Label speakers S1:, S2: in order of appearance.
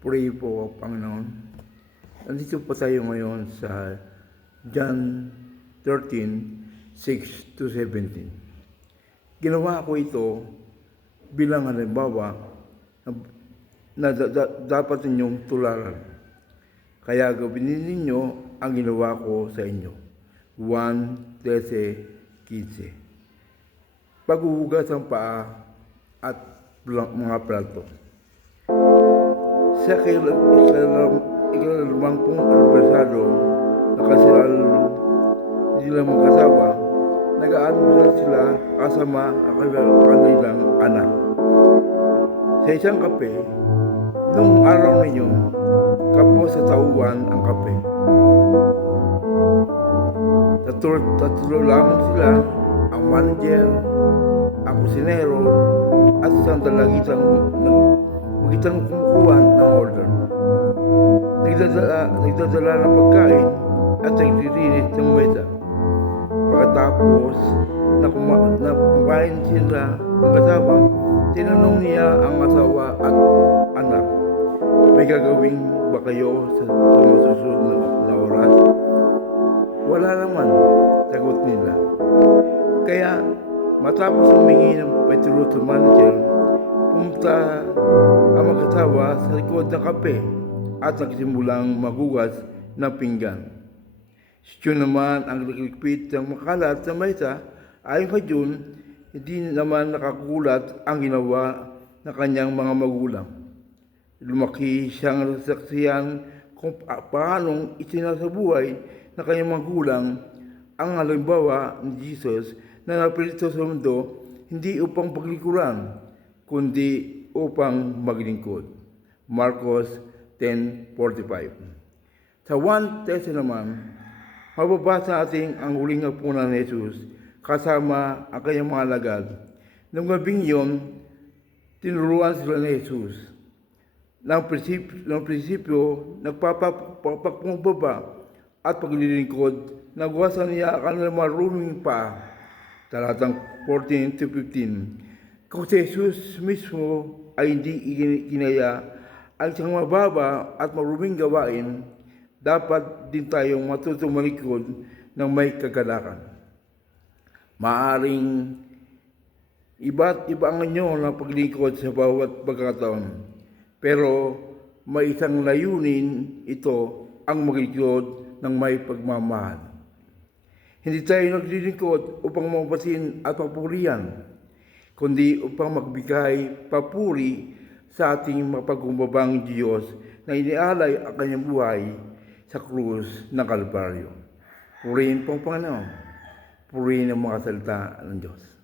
S1: Pray po, Panginoon. Nandito po tayo ngayon sa John 13, 6 to 17. Ginawa ko ito bilang halimbawa na, na da- da- dapat ninyong tularan. Kaya gawin ninyo ang ginawa ko sa inyo. 1, 13, 15. Paghuhugas ng paa at mga plato. Sa ikalimang pong anibersaryo na kasilan sila magkasawa, nag-aanusan sila kasama ang kanilang anak. Sa isang kape, nung araw ninyo, kapo sa tauhan ang kape. Tatlo, tatlo lamang sila, ang manager, ang kusinero, at isang dalagisang magitang kumukuha ng order. Nagdadala, nagdadala ng pagkain at naglilinis ng mesa. Pagkatapos na, kuma, na kumain sila ng kasama, tinanong niya ang asawa at anak, may gagawin ba kayo sa, masusunod na, na oras? Wala naman, sagot nila. Kaya matapos humingi ng petrol manager, pumunta ang mag-asawa sa likod ng kape at nagsimulang magugas ng pinggan. Si June naman ang nagligpit ng makalat sa mesa ayon kay June, hindi naman nakakulat ang ginawa ng kanyang mga magulang. Lumaki siyang saksiyan kung pa- paanong itinasabuhay ng kanyang magulang ang halimbawa ni Jesus na napilito sa mundo hindi upang paglikuran, kundi upang maglingkod. Marcos 10.45 Sa 1 Tesa naman, mababasa natin ang huling hapunan ni Jesus kasama ang kanyang mga alagad. Nung gabing iyon, tinuruan sila ni Jesus. Ng prinsipyo, ng prinsipyo nagpapakpumbaba at paglilingkod, nagwasan niya ang kanilang maruming pa. Talatang 14 to 15. Kung si Jesus mismo ay hindi ginaya ang isang mababa at maruming gawain, dapat din tayong matutong malikod ng may kagalakan. Maaring iba't iba ang inyo ng paglingkod sa bawat pagkakataon. Pero may isang layunin ito ang maglingkod ng may pagmamahal. Hindi tayo naglilingkod upang mabasin at papurihan, kundi upang magbigay papuri sa ating mapagumbabang Diyos na inialay ang kanyang buhay sa krus ng Kalbaryo. Purihin po ang Panginoon. Purihin ang mga salita ng Diyos.